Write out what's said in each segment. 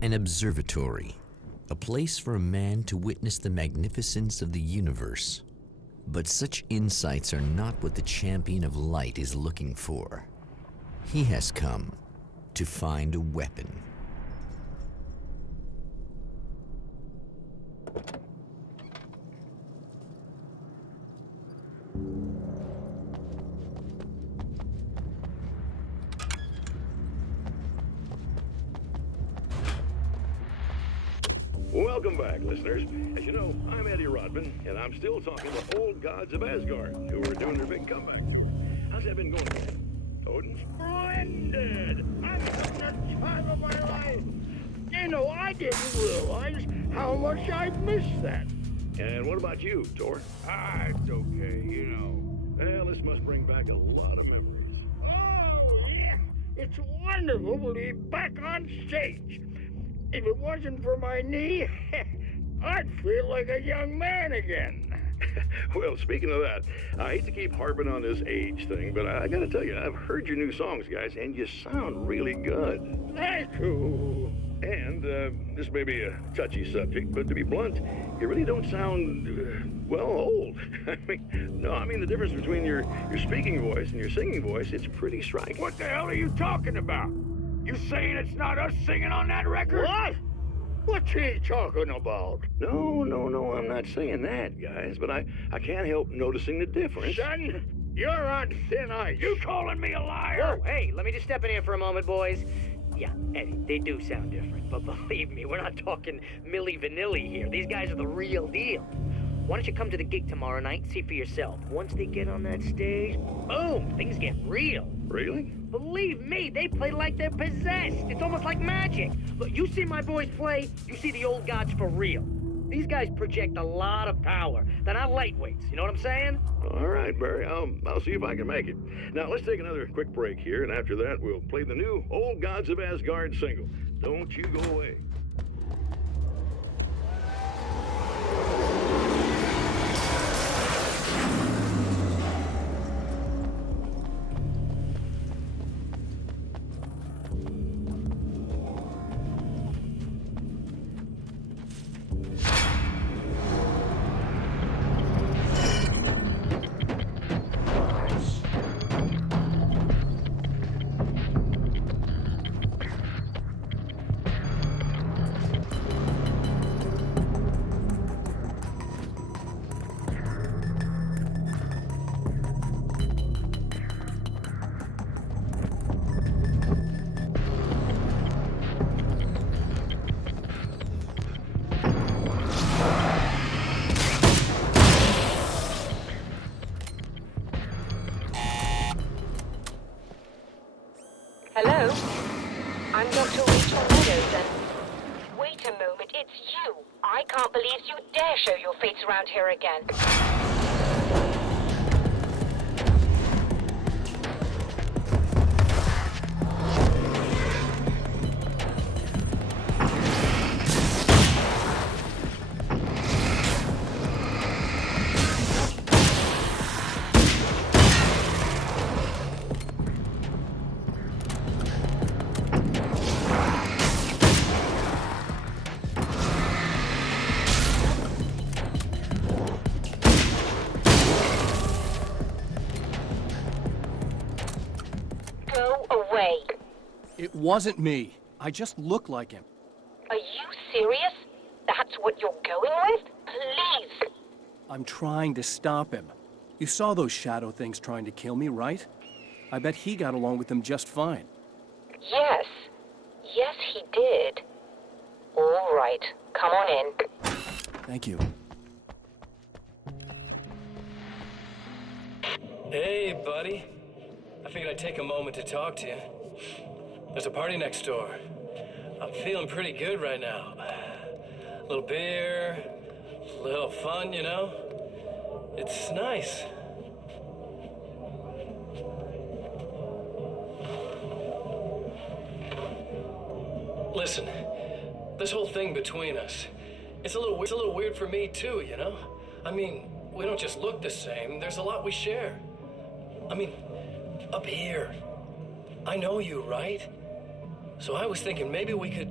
An observatory, a place for a man to witness the magnificence of the universe. But such insights are not what the champion of light is looking for. He has come to find a weapon. Welcome back, listeners. As you know, I'm Eddie Rodman, and I'm still talking to old gods of Asgard, who are doing their big comeback. How's that been going? Odin? Splendid! I'm having the time of my life! You know, I didn't realize how much I'd missed that. And what about you, Thor? It's okay, you know. Well, this must bring back a lot of memories. Oh, yeah! It's wonderful to be back on stage. If it wasn't for my knee, I'd feel like a young man again. Well, speaking of that, I hate to keep harping on this age thing, but I gotta tell you, I've heard your new songs, guys, and you sound really good. Thank you. And, this may be a touchy subject, but to be blunt, you really don't sound, well, old. I mean, the difference between your speaking voice and your singing voice, it's pretty striking. What the hell are you talking about? You saying it's not us singing on that record? What? What's he talking about? No, I'm not saying that, guys, but I can't help noticing the difference. Son, you're on thin ice. You calling me a liar? Whoa, hey, let me just step in here for a moment, boys. Yeah, Eddie, they do sound different, but believe me, we're not talking Milli Vanilli here. These guys are the real deal. Why don't you come to the gig tomorrow night and see for yourself? Once they get on that stage, boom, things get real. Really? Believe me, they play like they're possessed. It's almost like magic. Look, you see my boys play, you see the old gods for real. These guys project a lot of power. They're not lightweights, you know what I'm saying? All right, Barry, I'll see if I can make it. Now, let's take another quick break here, and after that, we'll play the new Old Gods of Asgard single. Don't you go away. Hello? I'm Dr. Rachel Meadows, and... Wait a moment, it's you! I can't believe you dare show your face around here again. It wasn't me. I just look like him. Are you serious? That's what you're going with? Please! I'm trying to stop him. You saw those shadow things trying to kill me, right? I bet he got along with them just fine. Yes. Yes, he did. All right. Come on in. Thank you. Hey, buddy. I figured I'd take a moment to talk to you. There's a party next door. I'm feeling pretty good right now. A little beer, a little fun, you know? It's nice. Listen, this whole thing between us, it's a little weird for me too, you know? I mean, we don't just look the same, there's a lot we share. I mean, up here, I know you, right? So I was thinking maybe we could...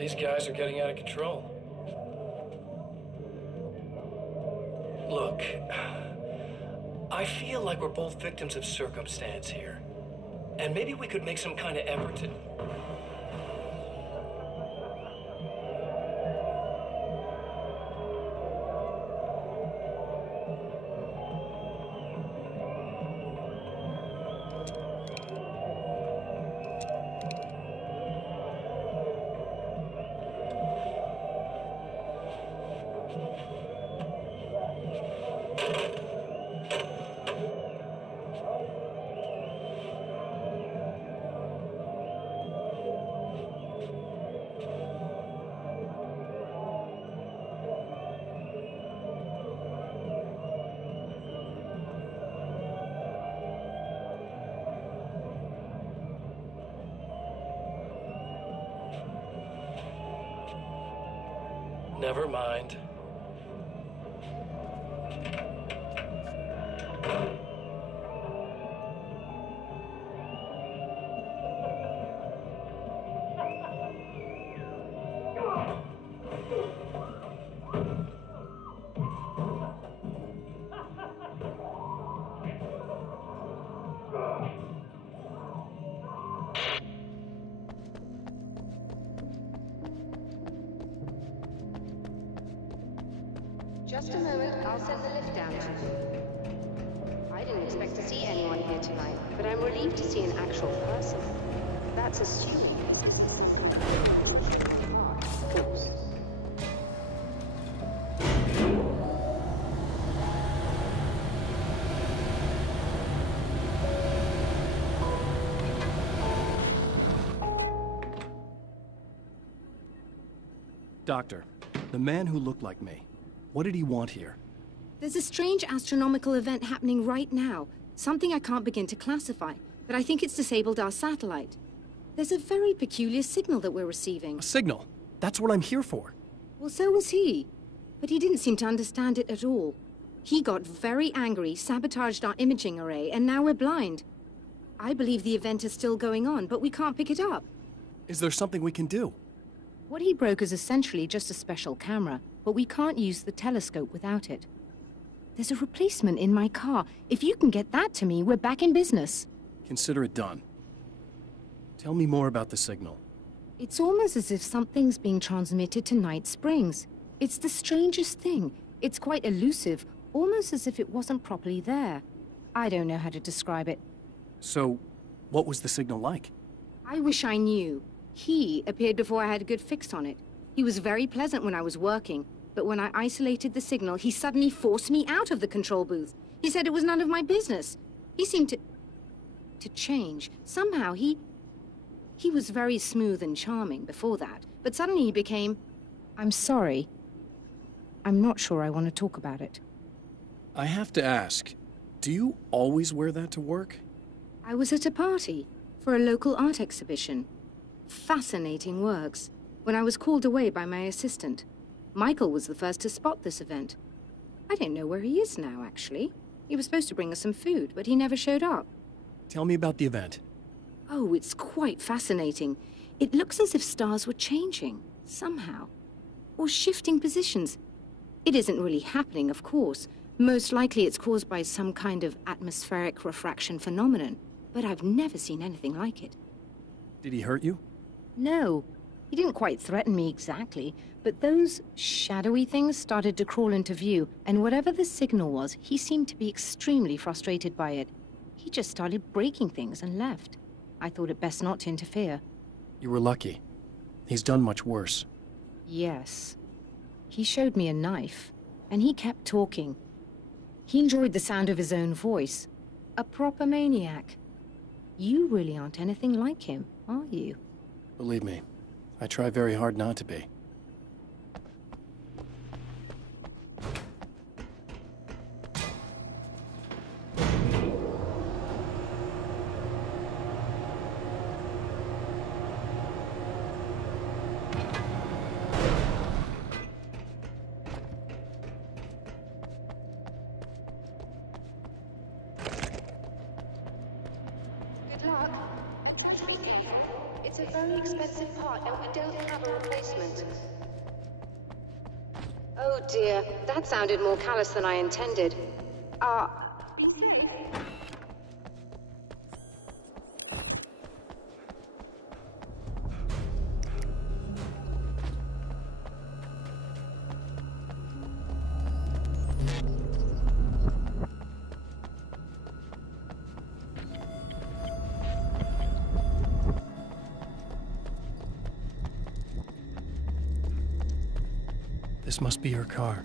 These guys are getting out of control. Look, I feel like we're both victims of circumstance here. And maybe we could make some kind of effort to... Never mind. Just a moment, I'll send the lift down to you. I didn't expect to see anyone here tonight, but I'm relieved to see an actual person. That's assuming. Of course. Doctor, the man who looked like me, what did he want here? There's a strange astronomical event happening right now. Something I can't begin to classify, but I think it's disabled our satellite. There's a very peculiar signal that we're receiving. A signal? That's what I'm here for. Well, so was he. But he didn't seem to understand it at all. He got very angry, sabotaged our imaging array, and now we're blind. I believe the event is still going on, but we can't pick it up. Is there something we can do? What he broke is essentially just a special camera, but we can't use the telescope without it. There's a replacement in my car. If you can get that to me, we're back in business. Consider it done. Tell me more about the signal. It's almost as if something's being transmitted to Night Springs. It's the strangest thing. It's quite elusive, almost as if it wasn't properly there. I don't know how to describe it. So, what was the signal like? I wish I knew. He appeared before I had a good fix on it. He was very pleasant when I was working, but when I isolated the signal, he suddenly forced me out of the control booth. He said it was none of my business. He seemed to change. Somehow he was very smooth and charming before that, but suddenly he became... I'm sorry. I'm not sure I want to talk about it. I have to ask, do you always wear that to work? I was at a party for a local art exhibition. Fascinating works. When I was called away by my assistant. Michael was the first to spot this event. I don't know where he is now, actually. He was supposed to bring us some food, but he never showed up. Tell me about the event. Oh, it's quite fascinating. It looks as if stars were changing, somehow. Or shifting positions. It isn't really happening, of course. Most likely it's caused by some kind of atmospheric refraction phenomenon. But I've never seen anything like it. Did he hurt you? No. He didn't quite threaten me exactly, but those shadowy things started to crawl into view, and whatever the signal was, he seemed to be extremely frustrated by it. He just started breaking things and left. I thought it best not to interfere. You were lucky. He's done much worse. Yes. He showed me a knife, and he kept talking. He enjoyed the sound of his own voice. A proper maniac. You really aren't anything like him, are you? Believe me, I try very hard not to be. It's a very expensive part, and we don't have a replacement. Oh dear, that sounded more callous than I intended. Be safe. This must be her car.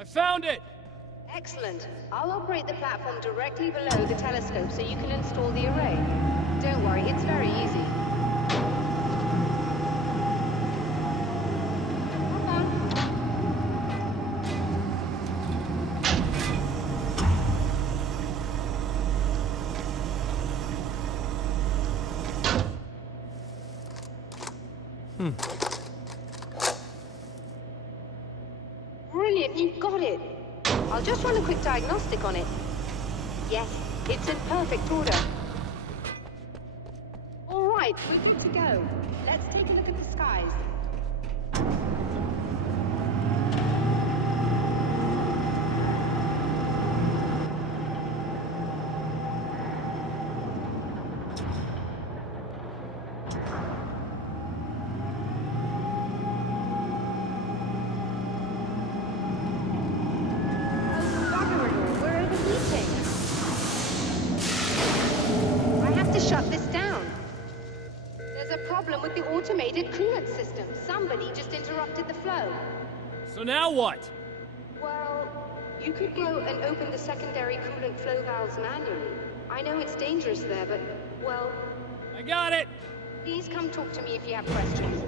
I found it! Excellent. I'll operate the platform directly below the telescope so you can install the array. Don't worry, it's very easy. Brilliant, you've got it. I'll just run a quick diagnostic on it. Yes, it's in perfect order. All right, we're good to go. Let's take a look at the skies. Shut this down. There's a problem with the automated coolant system. Somebody just interrupted the flow. So now what? Well, you could go and open the secondary coolant flow valves manually. I know it's dangerous there, but, well... I got it! Please come talk to me if you have questions.